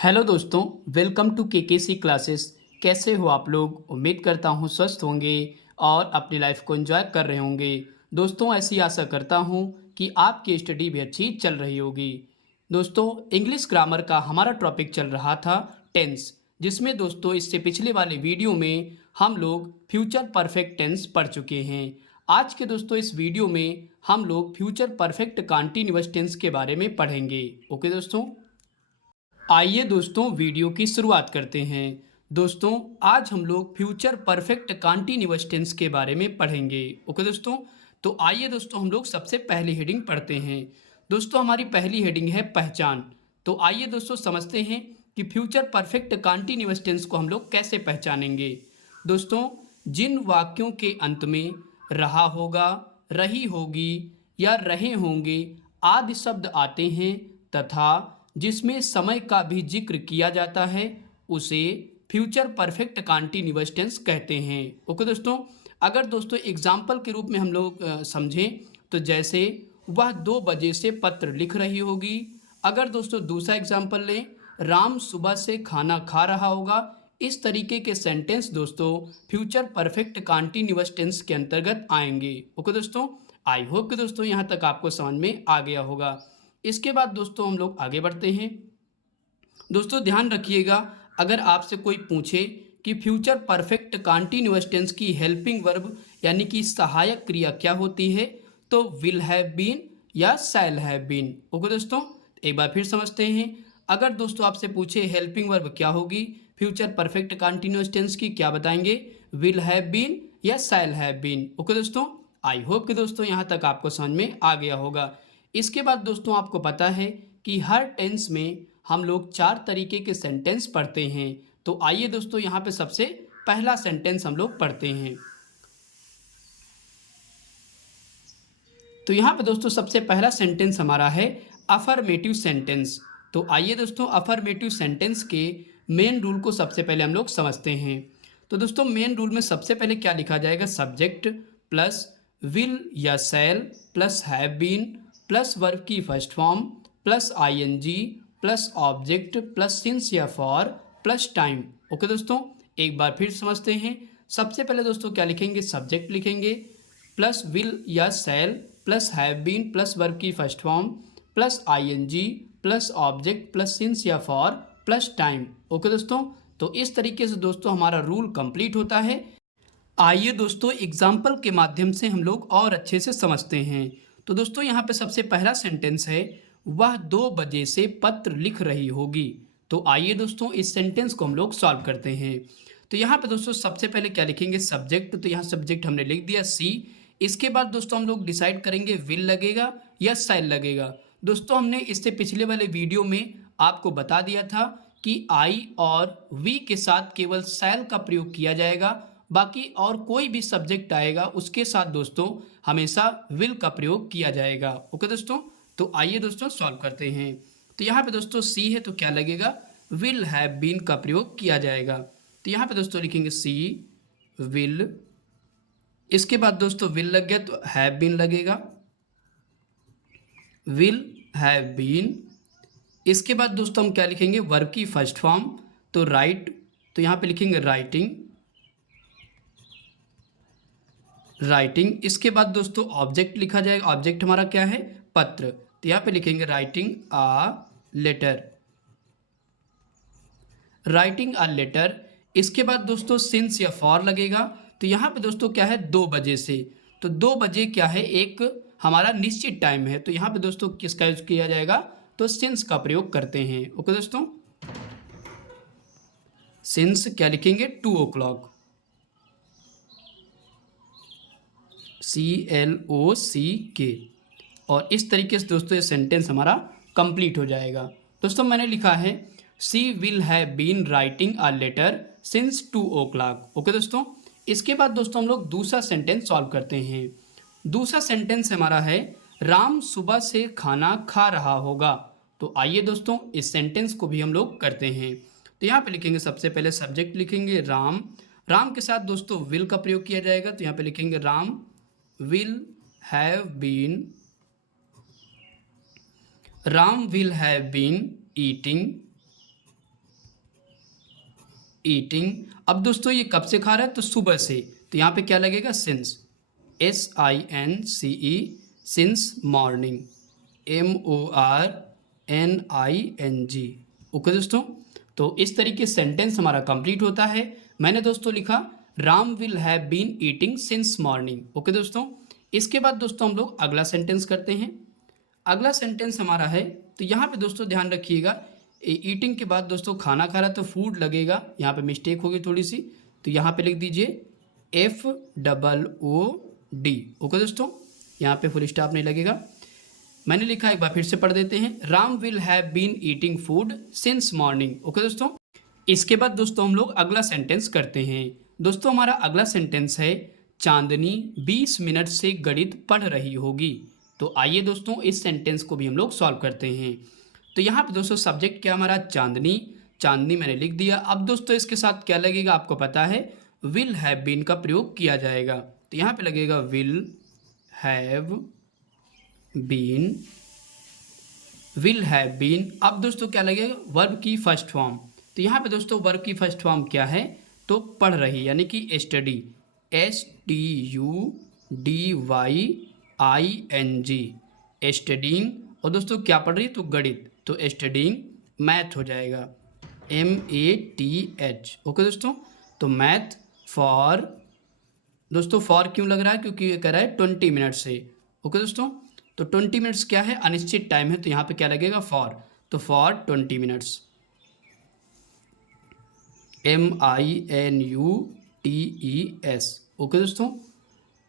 Hello दोस्तों, welcome to KKC classes. कैसे हो आप लोग? उम्मीद करता हूँ स्वस्थ होंगे और अपनी लाइफ को एंजॉय कर रहे होंगे। दोस्तों, ऐसी आशा करता हूँ कि आपकी स्टडी भी अच्छी चल रही होगी। दोस्तों, इंग्लिश ग्रामर का हमारा टॉपिक चल रहा था टेंस, जिसमें दोस्तों इससे पिछले वाले वीडियो में हम लोग फ्यूचर परफेक्ट टेंस पढ़ चुके हैं। आज के दोस्तों इस वीडियो में हम लोग फ्यूचर परफेक्ट कंटीन्यूअस टेंस के बारे में पढ़ेंगे। ओके दोस्तों, आइए दोस्तों वीडियो की शुरुआत करते हैं। दोस्तों, आज हम लोग फ्यूचर परफेक्ट कंटीन्यूअस टेंस के बारे में पढ़ेंगे। ओके दोस्तों, तो आइए दोस्तों हम लोग सबसे पहली हेडिंग पढ़ते हैं। दोस्तों, हमारी पहली हेडिंग है पहचान। तो आइए दोस्तों समझते हैं कि फ्यूचर परफेक्ट कंटीन्यूअस टेंस को हम लोग कैसे पहचानेंगे। दोस्तों, जिन वाक्यों के अंत में रहा होगा, रही होगी या रहे होंगे आदि शब्द आते हैं तथा जिसमें समय का भी जिक्र किया जाता है, उसे फ्यूचर परफेक्ट कंटीन्यूअस टेंस कहते हैं। ओके दोस्तों, अगर दोस्तों एग्जाम्पल के रूप में हम लोग समझें तो जैसे वह 2 बजे से पत्र लिख रही होगी। अगर दोस्तों दूसरा एग्जाम्पल लें, राम सुबह से खाना खा रहा होगा। इस तरीके के सेंटेंस दोस्तों फ्यूचर परफेक्ट कंटीन्यूअस टेंस के अंतर्गत आएंगे। ओके दोस्तों, आई होप कि दोस्तों यहाँ तक आपको समझ में आ गया होगा। इसके बाद दोस्तों हम लोग आगे बढ़ते हैं। दोस्तों ध्यान रखिएगा, अगर आपसे कोई पूछे कि फ्यूचर परफेक्ट कंटीन्यूअस टेंस की हेल्पिंग वर्ब यानी कि सहायक क्रिया क्या होती है, तो विल हैव बीन या शैल हैव बीन। ओके दोस्तों, एक बार फिर समझते हैं। अगर दोस्तों आपसे पूछे हेल्पिंग वर्ब क्या होगी फ्यूचर परफेक्ट कंटीन्यूअस टेंस की, क्या बताएंगे? विल हैव बीन या शैल हैव बीन। ओके दोस्तों, आई होप कि दोस्तों यहाँ तक आपको समझ में आ गया होगा। इसके बाद दोस्तों आपको पता है कि हर टेंस में हम लोग 4 तरीके के सेंटेंस पढ़ते हैं। तो आइए दोस्तों यहाँ पे सबसे पहला सेंटेंस हम लोग पढ़ते हैं। तो यहाँ पे दोस्तों सबसे पहला सेंटेंस हमारा है अफर्मेटिव सेंटेंस। तो आइए दोस्तों अफर्मेटिव सेंटेंस के मेन रूल को सबसे पहले हम लोग समझते हैं। तो दोस्तों मेन रूल में सबसे पहले क्या लिखा जाएगा? सब्जेक्ट प्लस विल या shall plus have been plus verb की first form plus ING plus object plus since या फॉर प्लस टाइम। ओके दोस्तों, एक बार फिर समझते हैं। सबसे पहले दोस्तों क्या लिखेंगे? सब्जेक्ट लिखेंगे प्लस विल या shall plus have been plus verb की first form plus ING plus object plus since या फॉर प्लस टाइम। ओके दोस्तों, तो इस तरीके से दोस्तों हमारा रूल कंप्लीट होता है। आइए दोस्तों एग्जाम्पल के माध्यम से हम लोग और अच्छे से समझते हैं। तो दोस्तों यहाँ पे सबसे पहला सेंटेंस है वह 2 बजे से पत्र लिख रही होगी। तो आइए दोस्तों इस सेंटेंस को हम लोग सॉल्व करते हैं। तो यहाँ पे दोस्तों सबसे पहले क्या लिखेंगे? सब्जेक्ट। तो यहाँ सब्जेक्ट हमने लिख दिया सी। इसके बाद दोस्तों हम लोग डिसाइड करेंगे विल लगेगा या शैल लगेगा। दोस्तों हमने इससे पिछले वाले वीडियो में आपको बता दिया था कि आई और वी के साथ केवल शैल का प्रयोग किया जाएगा, बाकी और कोई भी सब्जेक्ट आएगा उसके साथ दोस्तों हमेशा विल का प्रयोग किया जाएगा। ओके दोस्तों, तो आइए दोस्तों सॉल्व करते हैं। तो यहाँ पे दोस्तों सी है तो क्या लगेगा? विल हैव बीन का प्रयोग किया जाएगा। तो यहाँ पे दोस्तों लिखेंगे सी विल। इसके बाद दोस्तों विल लग गया तो हैव बीन लगेगा, विल हैव बीन। इसके बाद दोस्तों हम क्या लिखेंगे? वर्ब की फर्स्ट फॉर्म तो राइट। तो यहाँ पे लिखेंगे राइटिंग, राइटिंग। इसके बाद दोस्तों ऑब्जेक्ट लिखा जाएगा। ऑब्जेक्ट हमारा क्या है? पत्र। तो यहाँ पे लिखेंगे writing a letter, writing a letter. इसके बाद दोस्तों सिंस या फॉर लगेगा। तो यहाँ पे दोस्तों क्या है? 2 बजे से। तो 2 बजे क्या है? एक हमारा निश्चित टाइम है। तो यहाँ पे दोस्तों किसका यूज किया जाएगा? तो सिंस का प्रयोग करते हैं। ओके दोस्तों, सिंस क्या लिखेंगे? 2 o'clock, CLOCK। और इस तरीके से दोस्तों ये सेंटेंस हमारा कंप्लीट हो जाएगा। दोस्तों मैंने लिखा है she will have been writing a letter since 2 o'clock। Okay दोस्तों, इसके बाद दोस्तों हम लोग दूसरा सेंटेंस सॉल्व करते हैं। दूसरा सेंटेंस हमारा है राम सुबह से खाना खा रहा होगा। तो आइए दोस्तों इस सेंटेंस को भी हम लोग करते हैं। तो यहाँ पे लिखेंगे सबसे पहले सब्जेक्ट लिखेंगे राम। राम के साथ दोस्तों विल का प्रयोग किया जाएगा। तो यहाँ पे लिखेंगे Ram will have been, Ram will have been eating eating. अब दोस्तों ये कब से खा रहा है, तो सुबह से, तो यहाँ पे क्या लगेगा, since, SINCE, since morning, MORNING। Okay दोस्तों, तो इस तरीके सेंटेंस हमारा कंप्लीट होता है। मैंने दोस्तों लिखा Ram will have been eating since morning. Okay दोस्तों, इसके बाद दोस्तों हम लोग अगला सेंटेंस करते हैं। अगला सेंटेंस हमारा है, तो यहाँ पे दोस्तों ध्यान रखिएगा, ईटिंग के बाद दोस्तों खाना खा रहा तो फूड लगेगा, यहाँ पे मिस्टेक होगी थोड़ी सी, तो यहाँ पे लिख दीजिए FOOD। ओके दोस्तों, यहाँ पे फुल स्टॉप नहीं लगेगा। मैंने लिखा, एक बार फिर से पढ़ देते हैं, Ram will have been eating food since morning. Okay दोस्तों, इसके बाद दोस्तों हम लोग अगला सेंटेंस करते हैं। दोस्तों हमारा अगला सेंटेंस है, चांदनी 20 मिनट से गणित पढ़ रही होगी। तो आइए दोस्तों इस सेंटेंस को भी हम लोग सॉल्व करते हैं। तो यहाँ पे दोस्तों सब्जेक्ट क्या हमारा, चांदनी, चांदनी मैंने लिख दिया। अब दोस्तों इसके साथ क्या लगेगा आपको पता है, विल हैव बीन का प्रयोग किया जाएगा। तो यहाँ पे लगेगा will have been, will have been. अब दोस्तों क्या लगेगा, वर्ब की फर्स्ट फॉर्म। तो यहाँ पे दोस्तों वर्ब की फर्स्ट फॉर्म क्या है, तो पढ़ रही, यानी कि स्टडी, STUDYING, स्टडिंग। और दोस्तों क्या पढ़ रही है, तो गणित, तो स्टडिंग मैथ हो जाएगा, MATH। ओके दोस्तों, तो मैथ फॉर, दोस्तों फॉर क्यों लग रहा है, क्योंकि ये कह रहा है 20 मिनट से। ओके दोस्तों, तो 20 मिनट्स क्या है, अनिश्चित टाइम है, तो यहाँ पे क्या लगेगा, फॉर, तो फॉर 20 मिनट्स, MINUTES। ओके दोस्तों,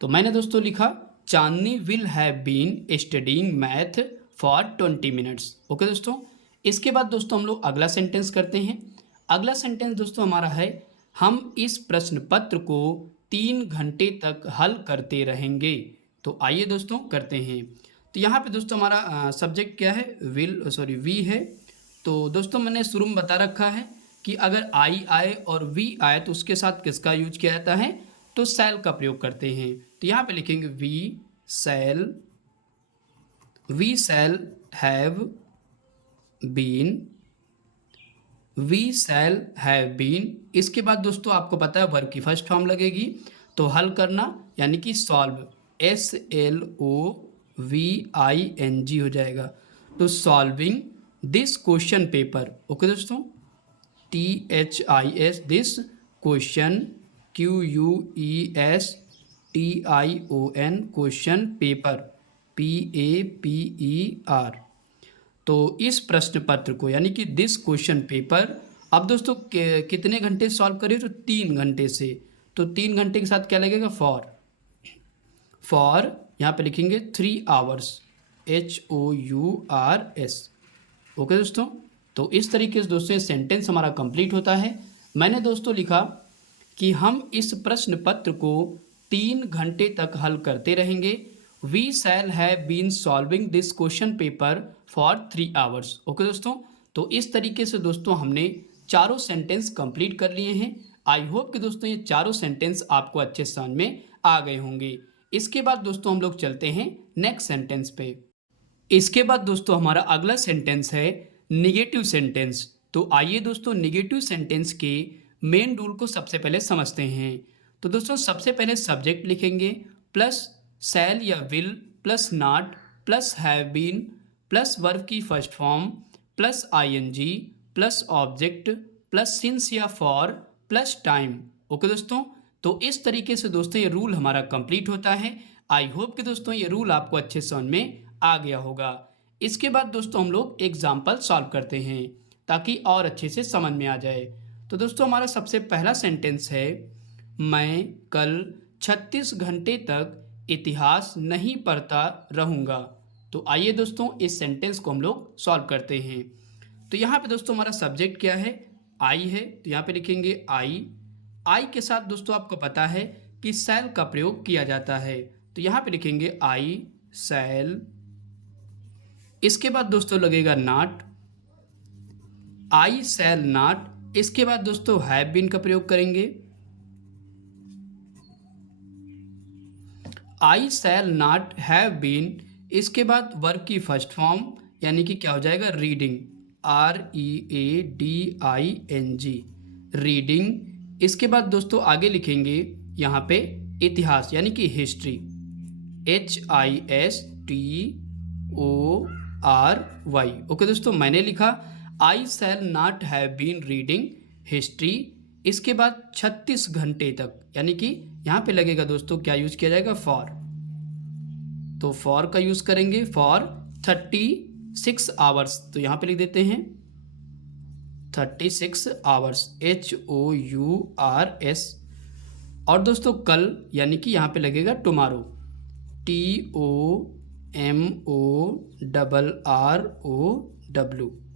तो मैंने दोस्तों लिखा Chandni will have been studying math for 20 minutes. Okay दोस्तों, इसके बाद दोस्तों हम लोग अगला सेंटेंस करते हैं। अगला सेंटेंस दोस्तों हमारा है, हम इस प्रश्न पत्र को 3 घंटे तक हल करते रहेंगे। तो आइए दोस्तों करते हैं। तो यहाँ पे दोस्तों हमारा सब्जेक्ट क्या है, वी है। तो दोस्तों मैंने शुरू में बता रखा है कि अगर आई आए और वी आए तो उसके साथ किसका यूज किया जाता है, तो शैल का प्रयोग करते हैं। तो यहाँ पे लिखेंगे we shall have been, we shall have been. इसके बाद दोस्तों आपको पता है वर्ब की फर्स्ट फॉर्म लगेगी, तो हल करना यानी कि सॉल्व, SLOVING हो जाएगा। तो solving this question paper. Okay दोस्तों, THIS this question, QUESTION question paper, PAPER। तो इस प्रश्न पत्र को यानी कि दिस क्वेश्चन पेपर, अब दोस्तों कितने घंटे सॉल्व करिए, तो 3 घंटे से। तो 3 घंटे के साथ क्या लगेगा, फॉर यहाँ पे लिखेंगे 3 आवर्स, HOURS। ओके दोस्तों, तो इस तरीके से दोस्तों ये सेंटेंस हमारा कंप्लीट होता है। मैंने दोस्तों लिखा कि हम इस प्रश्न पत्र को 3 घंटे तक हल करते रहेंगे। We shall have been solving this question paper for 3 hours. Okay दोस्तों, तो इस तरीके से दोस्तों हमने चारों सेंटेंस कंप्लीट कर लिए हैं। आई होप कि दोस्तों ये चारों सेंटेंस आपको अच्छे समझ में आ गए होंगे। इसके बाद दोस्तों हम लोग चलते हैं नेक्स्ट सेंटेंस पे। इसके बाद दोस्तों हमारा अगला सेंटेंस है निगेटिव सेंटेंस। तो आइए दोस्तों निगेटिव सेंटेंस के मेन रूल को सबसे पहले समझते हैं। तो दोस्तों सबसे पहले सब्जेक्ट लिखेंगे प्लस शैल या will plus not plus have been plus verb की first form plus ING plus object plus since या फॉर प्लस टाइम। ओके दोस्तों, तो इस तरीके से दोस्तों ये रूल हमारा कंप्लीट होता है। आई होप कि दोस्तों ये रूल आपको अच्छे समझ में आ गया होगा। इसके बाद दोस्तों हम लोग एग्जाम्पल सॉल्व करते हैं ताकि और अच्छे से समझ में आ जाए। तो दोस्तों हमारा सबसे पहला सेंटेंस है, मैं कल 36 घंटे तक इतिहास नहीं पढ़ता रहूँगा। तो आइए दोस्तों इस सेंटेंस को हम लोग सॉल्व करते हैं। तो यहाँ पे दोस्तों हमारा सब्जेक्ट क्या है, आई है। तो यहाँ पे लिखेंगे आई के साथ दोस्तों आपको पता है कि शैल का प्रयोग किया जाता है। तो यहाँ पे लिखेंगे आई शैल। इसके बाद दोस्तों लगेगा नॉट, आई शैल नॉट। इसके बाद दोस्तों हैव बीन का प्रयोग करेंगे, आई शैल नॉट हैव बीन। इसके बाद वर्ब की फर्स्ट फॉर्म यानी कि क्या हो जाएगा, रीडिंग, READING। रीडिंग। इसके बाद दोस्तों आगे लिखेंगे यहाँ पे इतिहास यानी कि हिस्ट्री, HISTORY। ओके दोस्तों, मैंने लिखा I shall not have been reading history. इसके बाद 36 घंटे तक, यानी कि यहाँ पे लगेगा दोस्तों क्या यूज किया जाएगा, फॉर। तो फॉर का यूज करेंगे फॉर 36 आवर्स। तो यहाँ पे लिख देते हैं 36 आवर्स, HOURS। और दोस्तों कल यानी कि यहाँ पे लगेगा टुमारो, TOMORROW।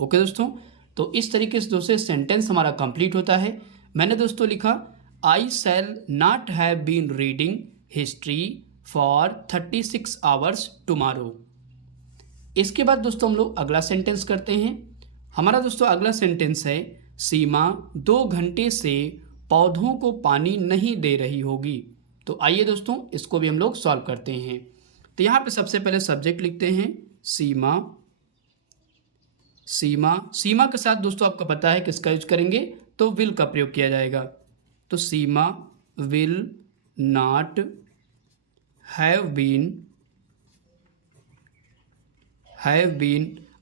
ओके दोस्तों, तो इस तरीके से दोस्तों सेंटेंस हमारा कंप्लीट होता है। मैंने दोस्तों लिखा I shall not have been reading history for 36 hours tomorrow. इसके बाद दोस्तों हम लोग अगला सेंटेंस करते हैं। हमारा दोस्तों अगला सेंटेंस है सीमा 2 घंटे से पौधों को पानी नहीं दे रही होगी। तो आइए दोस्तों इसको भी हम लोग सॉल्व करते हैं। तो यहाँ पे सबसे पहले सब्जेक्ट लिखते हैं सीमा। सीमा के साथ दोस्तों आपको पता है किसका यूज करेंगे, तो विल का प्रयोग किया जाएगा। तो सीमा विल नॉट हैव बीन।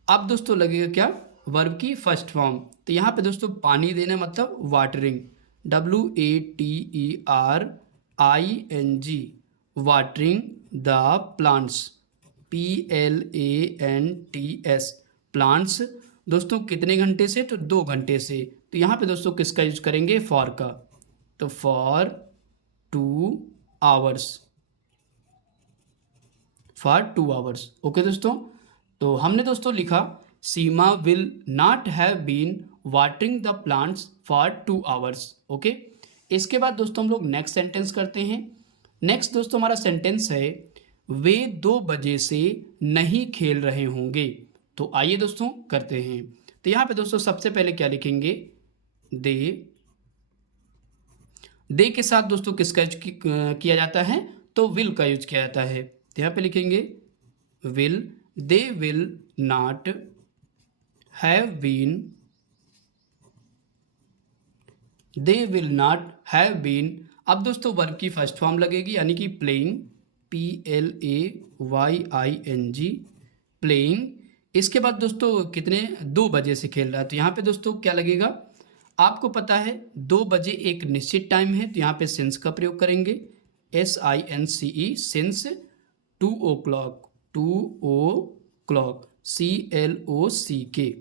अब दोस्तों लगेगा क्या, वर्ब की फर्स्ट फॉर्म। तो यहाँ पे दोस्तों पानी देना मतलब watering, WATERING, watering the plants, PLANTS, plants. दोस्तों कितने घंटे से, तो 2 घंटे से। तो यहाँ पे दोस्तों किसका यूज करेंगे, फॉर का। तो for 2 hours, for 2 hours. Okay दोस्तों, तो हमने दोस्तों लिखा Seema will not have been watering the plants for 2 hours. Okay, इसके बाद दोस्तों हम लोग नेक्स्ट सेंटेंस करते हैं। नेक्स्ट दोस्तों हमारा सेंटेंस है वे 2 बजे से नहीं खेल रहे होंगे। तो आइए दोस्तों करते हैं। तो यहाँ पे दोस्तों सबसे पहले क्या लिखेंगे, दे के साथ दोस्तों किसका यूज किया जाता है, तो विल का यूज किया जाता है। तो यहाँ पे लिखेंगे will, they will not have been. अब दोस्तों वर्ब की फर्स्ट फॉर्म लगेगी यानी कि प्लेइंग, PLAYING, प्लेइंग। इसके बाद दोस्तों कितने, 2 बजे से खेल रहा है। तो यहाँ पे दोस्तों क्या लगेगा, आपको पता है 2 बजे एक निश्चित टाइम है। तो यहाँ पे सिंस का प्रयोग करेंगे, SINCE, सिंस 2 o'clock, CLOCK।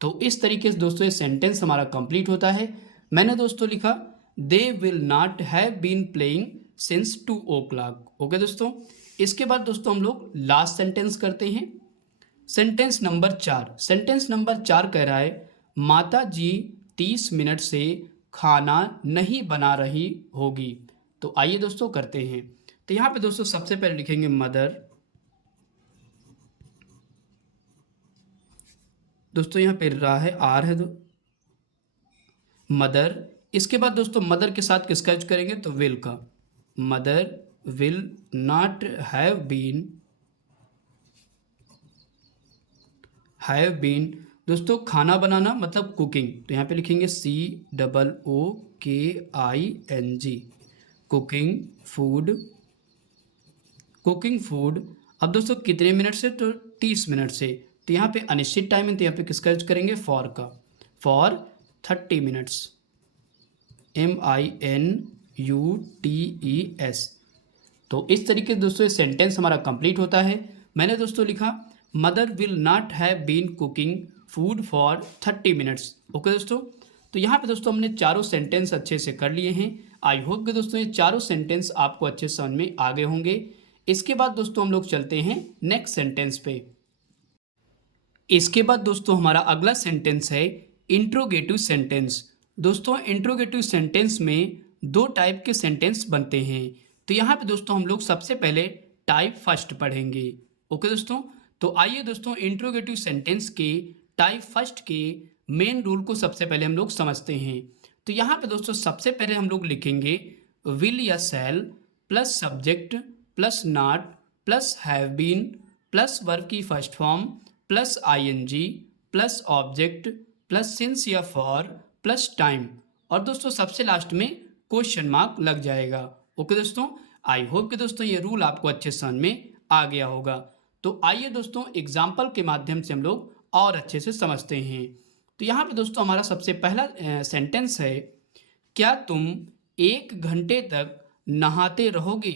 तो इस तरीके से दोस्तों ये सेंटेंस हमारा कंप्लीट होता है। मैंने दोस्तों लिखा they will not have been playing since 2 o'clock। Okay दोस्तों, इसके बाद दोस्तों हम लोग लास्ट सेंटेंस करते हैं, सेंटेंस नंबर 4। सेंटेंस नंबर 4 कह रहा है माता जी 30 मिनट से खाना नहीं बना रही होगी। तो आइए दोस्तों करते हैं। तो यहाँ पे दोस्तों सबसे पहले लिखेंगे मदर। दोस्तों यहाँ पे रहा है आर है, तो मदर। इसके बाद दोस्तों मदर के साथ किसका यूज करेंगे, तो विल का। Mother will not have been. दोस्तों खाना बनाना मतलब कुकिंग। तो यहाँ पे लिखेंगे COOKING, कुकिंग फूड। अब दोस्तों कितने मिनट से, तो 30 मिनट से। तो यहाँ पे अनिश्चित टाइम है, तो यहाँ पे किसका यूज करेंगे, फॉर का। For 30 minutes, MINUTES। तो इस तरीके से दोस्तों ये सेंटेंस हमारा कंप्लीट होता है। मैंने दोस्तों लिखा mother will not have been cooking food for 30 minutes. Okay दोस्तों, तो यहाँ पे दोस्तों हमने चारों सेंटेंस अच्छे से कर लिए हैं। आई होप कि दोस्तों ये चारों सेंटेंस आपको अच्छे समझ में आ गए होंगे। इसके बाद दोस्तों हम लोग चलते हैं नेक्स्ट सेंटेंस पे। इसके बाद दोस्तों हमारा अगला सेंटेंस है इंट्रोगेटिव सेंटेंस। दोस्तों इंट्रोगेटिव सेंटेंस में 2 टाइप के सेंटेंस बनते हैं। तो यहाँ पे दोस्तों हम लोग सबसे पहले टाइप फर्स्ट पढ़ेंगे। ओके दोस्तों, तो आइए दोस्तों इंट्रोगेटिव सेंटेंस के टाइप फर्स्ट के मेन रूल को सबसे पहले हम लोग समझते हैं। तो यहाँ पे दोस्तों सबसे पहले हम लोग लिखेंगे विल या shall plus subject plus not plus have been plus verb की first form plus ING plus object plus since या फॉर प्लस टाइम और दोस्तों सबसे लास्ट में क्वेश्चन मार्क लग जाएगा। ओके दोस्तों, आई होप कि दोस्तों ये रूल आपको अच्छे समझ में आ गया होगा। तो आइए दोस्तों एग्जाम्पल के माध्यम से हम लोग और अच्छे से समझते हैं। तो यहाँ पे दोस्तों हमारा सबसे पहला सेंटेंस है, क्या तुम 1 घंटे तक नहाते रहोगे?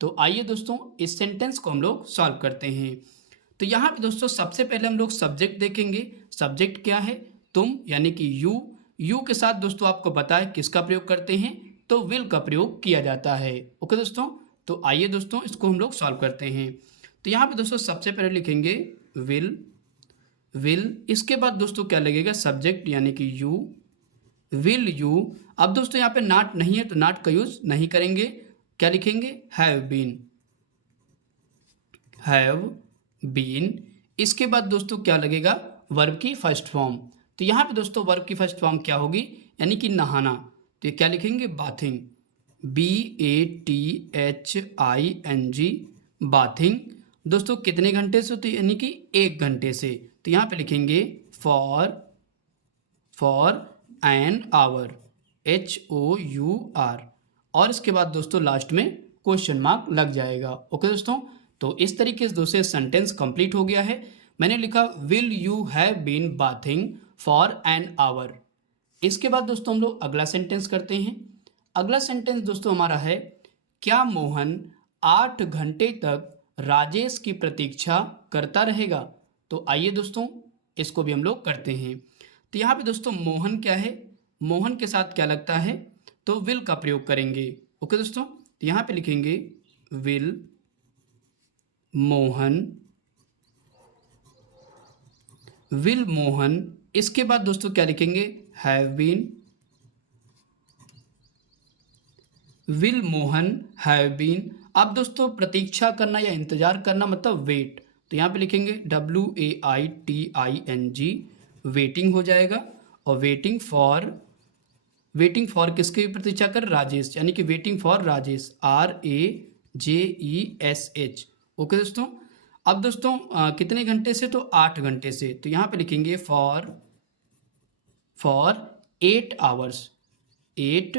तो आइए दोस्तों इस सेंटेंस को हम लोग सॉल्व करते हैं। तो यहाँ पे दोस्तों सबसे पहले हम लोग सब्जेक्ट देखेंगे। सब्जेक्ट क्या है? तुम, यानी कि यू के साथ दोस्तों आपको पता है किसका प्रयोग करते हैं, तो विल का प्रयोग किया जाता है। ओके दोस्तों, तो आइए दोस्तों इसको हम लोग सॉल्व करते हैं। तो यहाँ पे दोस्तों सबसे पहले लिखेंगे विल, इसके बाद दोस्तों क्या लगेगा? सब्जेक्ट यानी कि यू, विल यू। अब दोस्तों यहाँ पे नॉट नहीं है तो नॉट का यूज नहीं करेंगे, क्या लिखेंगे? Have been. इसके बाद दोस्तों क्या लगेगा? वर्ब की फर्स्ट फॉर्म। तो यहाँ पे दोस्तों वर्ब की फर्स्ट फॉर्म क्या होगी? यानी कि नहाना। तो ये क्या लिखेंगे? Bathing, BATHING, bathing. दोस्तों कितने घंटे से? तो यानी कि 1 घंटे से। तो यहाँ पे लिखेंगे फॉर एन आवर, HOUR, और इसके बाद दोस्तों लास्ट में क्वेश्चन मार्क लग जाएगा। ओके दोस्तों, तो इस तरीके से दोस्तों सेंटेंस कंप्लीट हो गया है। मैंने लिखा will you have been bathing for an hour. इसके बाद दोस्तों हम लोग अगला सेंटेंस करते हैं। अगला सेंटेंस दोस्तों हमारा है, क्या मोहन 8 घंटे तक राजेश की प्रतीक्षा करता रहेगा? तो आइए दोस्तों इसको भी हम लोग करते हैं। तो यहाँ पे दोस्तों मोहन क्या है? मोहन के साथ क्या लगता है? तो विल का प्रयोग करेंगे। ओके दोस्तों, तो यहाँ पे लिखेंगे विल मोहन। इसके बाद दोस्तों क्या लिखेंगे? Have been, will Mohan have been. अब दोस्तों प्रतीक्षा करना या इंतजार करना मतलब वेट, तो यहाँ पे लिखेंगे WAITING, वेटिंग हो जाएगा। और वेटिंग फॉर किसकी प्रतीक्षा कर? राजेश, यानी कि waiting for Rajesh, RAJESH। Okay दोस्तों, अब दोस्तों कितने घंटे से? तो 8 घंटे से। तो यहाँ पे लिखेंगे फॉर 8 आवर्स, 8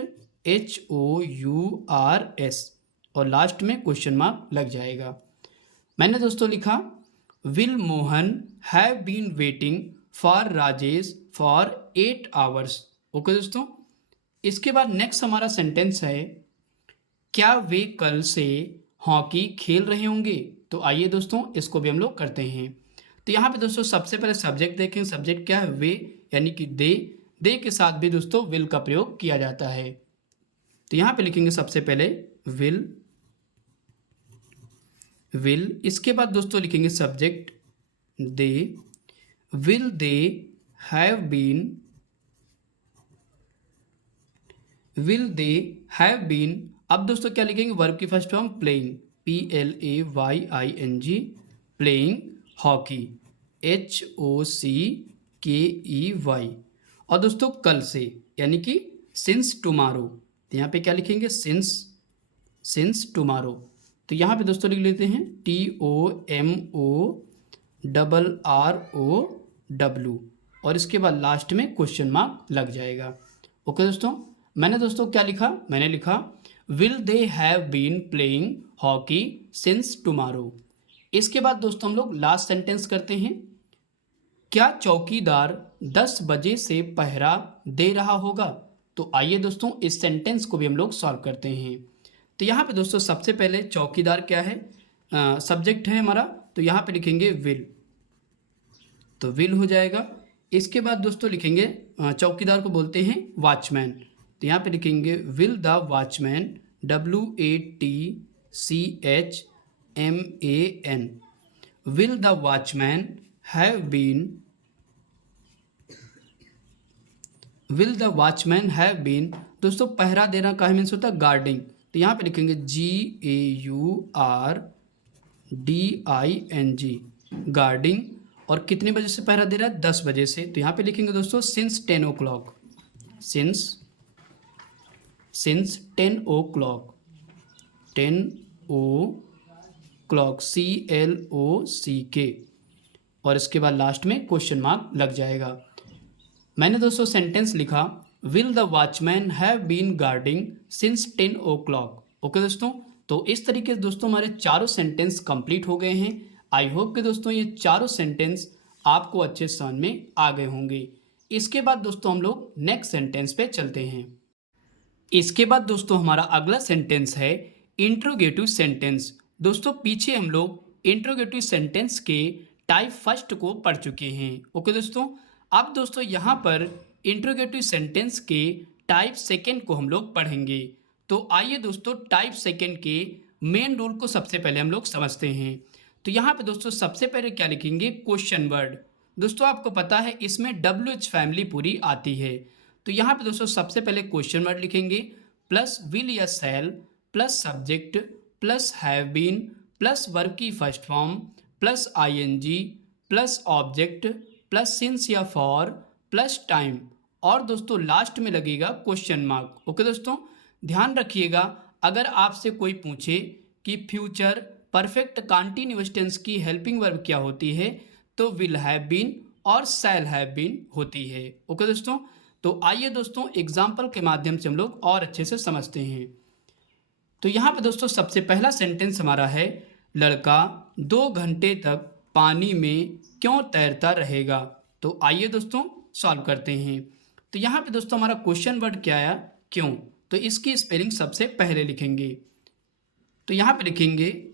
HOURS, और लास्ट में क्वेश्चन मार्क लग जाएगा। मैंने दोस्तों लिखा will Mohan have been waiting for Rajesh for 8 hours. Okay दोस्तों, इसके बाद नेक्स्ट हमारा सेंटेंस है, क्या वे कल से हॉकी खेल रहे होंगे? तो आइए दोस्तों इसको भी हम लोग करते हैं। तो यहाँ पे दोस्तों सबसे पहले सब्जेक्ट देखें। सब्जेक्ट क्या है? वे, यानी कि दे के साथ भी दोस्तों विल का प्रयोग किया जाता है। तो यहाँ पे लिखेंगे सबसे पहले विल। इसके बाद दोस्तों लिखेंगे subject they, will they have been. अब दोस्तों क्या लिखेंगे? वर्ब की first form playing, PLAYING, playing hockey, HOCKEY। और दोस्तों कल से, यानी कि सिंस टुमारो। तो यहाँ पे क्या लिखेंगे? Since tomorrow. तो यहाँ पे दोस्तों लिख लेते हैं TOMORROW, और इसके बाद लास्ट में क्वेश्चन मार्क लग जाएगा। ओके दोस्तों, मैंने दोस्तों क्या लिखा? मैंने लिखा will they have been playing hockey since tomorrow. इसके बाद दोस्तों हम लोग लास्ट सेंटेंस करते हैं, क्या चौकीदार 10 बजे से पहरा दे रहा होगा? तो आइए दोस्तों इस सेंटेंस को भी हम लोग सॉल्व करते हैं। तो यहाँ पे दोस्तों सबसे पहले चौकीदार क्या है? सब्जेक्ट है हमारा, तो यहाँ पे लिखेंगे विल, तो विल हो जाएगा। इसके बाद दोस्तों लिखेंगे चौकीदार को बोलते हैं वॉचमैन, तो यहाँ पे लिखेंगे will the watchman, WATCHMAN, will the watchman have been. दोस्तों पहरा देना का मीन्स होता है गार्डिंग, तो यहाँ पे लिखेंगे GAURDING, गार्डिंग। और कितने बजे से पहरा दे रहा है? 10 बजे से। तो यहाँ पे लिखेंगे दोस्तों since 10 o'clock, since 10 o'clock, CLOCK, और इसके बाद लास्ट में क्वेश्चन मार्क लग जाएगा। मैंने दोस्तों सेंटेंस लिखा will the watchman have been guarding since 10 o'clock. Okay दोस्तों, तो इस तरीके से दोस्तों हमारे चारों सेंटेंस कंप्लीट हो गए हैं। आई होप कि दोस्तों ये चारों सेंटेंस आपको अच्छे समझ में आ गए होंगे। इसके बाद दोस्तों हम लोग नेक्स्ट सेंटेंस पे चलते हैं। इसके बाद दोस्तों हमारा अगला सेंटेंस है इंट्रोगेटिव सेंटेंस। दोस्तों पीछे हम लोग इंट्रोगेटिव सेंटेंस के टाइप फर्स्ट को पढ़ चुके हैं। ओके दोस्तों, अब दोस्तों यहाँ पर इंट्रोगेटिव सेंटेंस के टाइप सेकेंड को हम लोग पढ़ेंगे। तो आइए दोस्तों टाइप सेकेंड के मेन रूल को सबसे पहले हम लोग समझते हैं। तो यहाँ पे दोस्तों सबसे पहले क्या लिखेंगे, क्वेश्चन वर्ड। दोस्तों आपको पता है इसमें WH फैमिली पूरी आती है। तो यहाँ पे दोस्तों सबसे पहले क्वेश्चन वर्ड लिखेंगे, प्लस विल या shall, plus subject, plus have been, plus verb की first form, plus ING, plus object, plus since या फॉर, प्लस टाइम, और दोस्तों लास्ट में लगेगा क्वेश्चन मार्क। ओके दोस्तों, ध्यान रखिएगा अगर आपसे कोई पूछे कि फ्यूचर परफेक्ट कंटीन्यूअस टेंस की हेल्पिंग वर्ब क्या होती है, तो विल हैव बीन और शैल हैव बीन होती है। ओके दोस्तों, तो आइए दोस्तों एग्जाम्पल के माध्यम से हम लोग और अच्छे से समझते हैं। तो यहाँ पे दोस्तों सबसे पहला सेंटेंस हमारा है, लड़का 2 घंटे तक पानी में क्यों तैरता रहेगा। तो आइए दोस्तों सॉल्व करते हैं। तो यहाँ पे दोस्तों हमारा क्वेश्चन वर्ड क्या आया, क्यों। तो इसकी स्पेलिंग सबसे पहले लिखेंगे। तो यहाँ पे लिखेंगे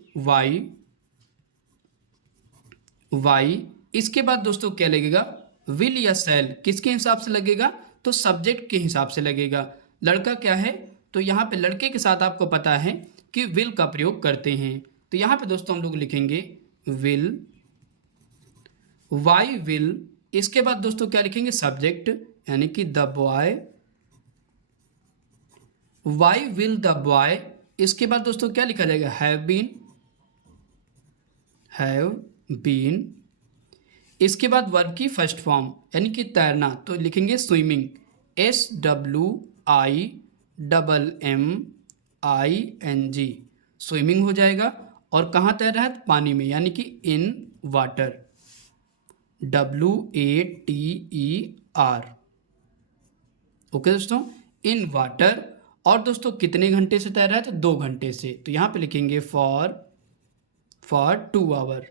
वाई। इसके बाद दोस्तों क्या लगेगा, विल या शैल, किसके हिसाब से लगेगा, तो सब्जेक्ट के हिसाब से लगेगा। लड़का क्या है, तो यहाँ पे लड़के के साथ आपको पता है कि विल का प्रयोग करते हैं। तो यहाँ पे दोस्तों हम लोग लिखेंगे विल, वाई विल। इसके बाद दोस्तों क्या लिखेंगे, सब्जेक्ट यानी कि the boy, why will the boy. इसके बाद दोस्तों क्या लिखा जाएगा, हैव बीन। इसके बाद वर्ब की फर्स्ट फॉर्म यानी कि तैरना, तो लिखेंगे स्विमिंग, SWIMMING, स्विमिंग हो जाएगा। और कहाँ तैर रहा है, पानी में, यानी कि इन वाटर, WATER। ओके दोस्तों, इन वाटर। और दोस्तों कितने घंटे से तैर रहा है, तो 2 घंटे से। तो यहाँ पे लिखेंगे फॉर 2 आवर।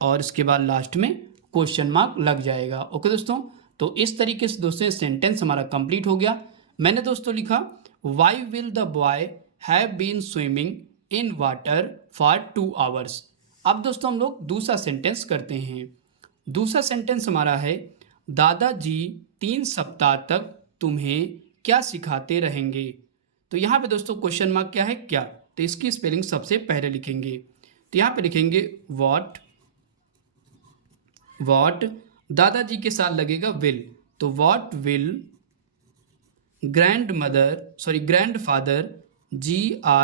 और इसके बाद लास्ट में क्वेश्चन मार्क लग जाएगा। ओके दोस्तों, तो इस तरीके से दोस्तों सेंटेंस हमारा कंप्लीट हो गया। मैंने दोस्तों लिखा, why will the boy have been swimming in water for 2 hours. अब दोस्तों हम लोग दूसरा सेंटेंस करते हैं। दूसरा सेंटेंस हमारा है, दादाजी 3 सप्ताह तक तुम्हें क्या सिखाते रहेंगे। तो यहाँ पे दोस्तों क्वेश्चन मार्क क्या है, क्या। तो इसकी स्पेलिंग सबसे पहले लिखेंगे। तो यहाँ पे लिखेंगे वॉट, दादाजी के साथ लगेगा विल, तो what will grand father GRANDFATHER,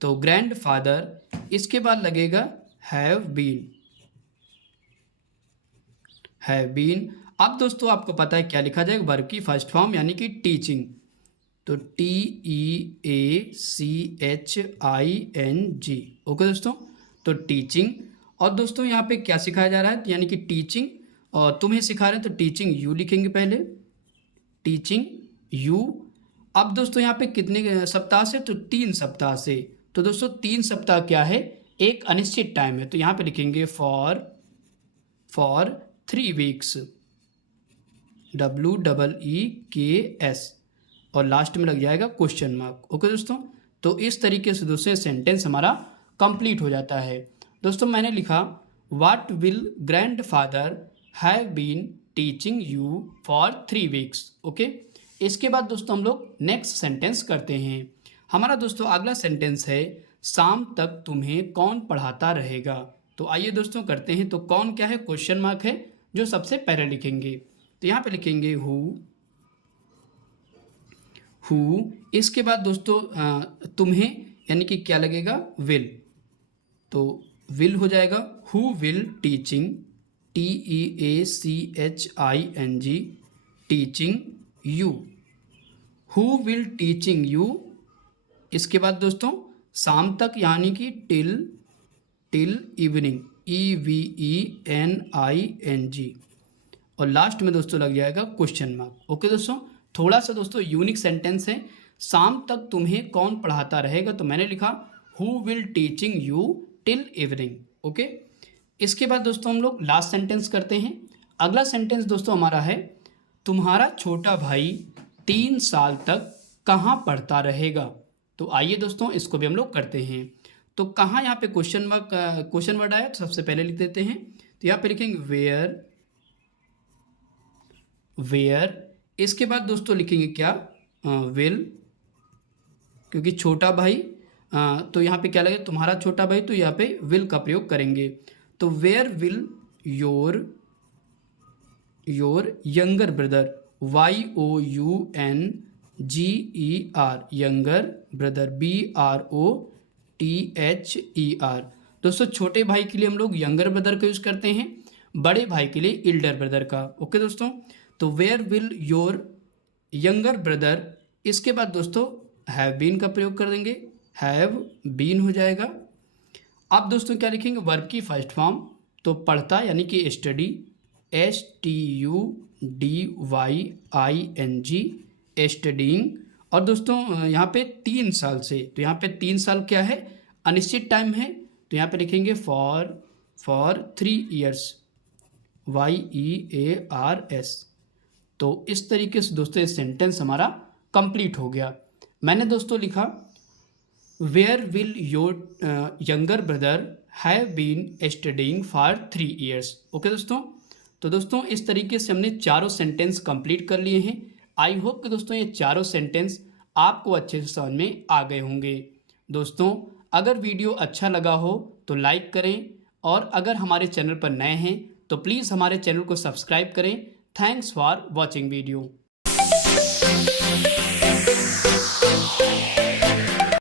तो ग्रैंड फादर। इसके बाद लगेगा हैव बीन। अब दोस्तों आपको पता है क्या लिखा जाएगा, वर्ब की फर्स्ट फॉर्म यानी कि टीचिंग, तो TEACHING। ओके दोस्तों, तो टीचिंग। और दोस्तों यहाँ पे क्या सिखाया जा रहा है, यानी कि टीचिंग, और तुम्हें सिखा रहे हैं, तो टीचिंग यू लिखेंगे पहले, टीचिंग यू। अब दोस्तों यहाँ पे कितने सप्ताह से, तो 3 सप्ताह से। तो दोस्तों 3 सप्ताह क्या है, एक अनिश्चित टाइम है। तो यहाँ पे लिखेंगे फॉर 3 वीक्स, WEEKS, और लास्ट में लग जाएगा क्वेश्चन मार्क। ओके दोस्तों, तो इस तरीके से दोस्तों सेंटेंस हमारा कंप्लीट हो जाता है। दोस्तों मैंने लिखा, what will grand father have been teaching you for 3 weeks. Okay, इसके बाद दोस्तों हम लोग नेक्स्ट सेंटेंस करते हैं। हमारा दोस्तों अगला सेंटेंस है, शाम तक तुम्हें कौन पढ़ाता रहेगा। तो आइए दोस्तों करते हैं। तो कौन क्या है, क्वेश्चन मार्क है, जो सबसे पहले लिखेंगे। तो यहाँ पे लिखेंगे हु। इसके बाद दोस्तों तुम्हें यानी कि क्या लगेगा, विल, तो विल हो जाएगा। Who will teaching, TEACHING, teaching you, who will teaching you. इसके बाद दोस्तों शाम तक यानी कि टिल टिल इवनिंग, EVENING, और लास्ट में दोस्तों लग जाएगा क्वेश्चन मार्क। ओके दोस्तों, थोड़ा सा दोस्तों यूनिक सेंटेंस है। शाम तक तुम्हें कौन पढ़ाता रहेगा, तो मैंने लिखा who will teaching you till evening. Okay, इसके बाद दोस्तों हम लोग लास्ट सेंटेंस करते हैं। अगला सेंटेंस दोस्तों हमारा है तुम्हारा छोटा भाई 3 साल तक कहाँ पढ़ता रहेगा। तो आइए दोस्तों इसको भी हम लोग करते हैं। तो कहाँ यहाँ पे क्वेश्चन वर्ड आया, तो सबसे पहले लिख देते हैं। तो यहाँ पे लिखेंगे वेयर, इसके बाद दोस्तों लिखेंगे क्या, विल, क्योंकि छोटा भाई तो यहाँ पे क्या लगेगा, तुम्हारा छोटा भाई, तो यहाँ पे विल का प्रयोग करेंगे। तो where will your younger brother, YOUNGER, younger brother, BROTHER। दोस्तों छोटे भाई के लिए हम लोग यंगर ब्रदर का यूज़ करते हैं, बड़े भाई के लिए इल्डर ब्रदर का। ओके दोस्तों, तो where will your younger brother, इसके बाद दोस्तों हैव बीन का प्रयोग कर देंगे, हैव बीन हो जाएगा। अब दोस्तों क्या लिखेंगे, वर्ब की फर्स्ट फॉर्म, तो पढ़ता यानी कि स्टडी, STUDYING, स्टडीइंग। और दोस्तों यहाँ पे 3 साल से, तो यहाँ पे 3 साल क्या है, अनिश्चित टाइम है, तो यहाँ पे लिखेंगे फॉर 3 years, YEARS। तो इस तरीके से दोस्तों ये सेंटेंस हमारा कंप्लीट हो गया। मैंने दोस्तों लिखा where will your younger brother have been studying for 3 years। Okay दोस्तों, तो दोस्तों इस तरीके से हमने चारों सेंटेंस कंप्लीट कर लिए हैं। आई होप कि दोस्तों ये चारों सेंटेंस आपको अच्छे से समझ में आ गए होंगे। दोस्तों अगर वीडियो अच्छा लगा हो तो लाइक करें, और अगर हमारे चैनल पर नए हैं तो प्लीज़ हमारे चैनल को सब्सक्राइब करें। Thanks for watching video.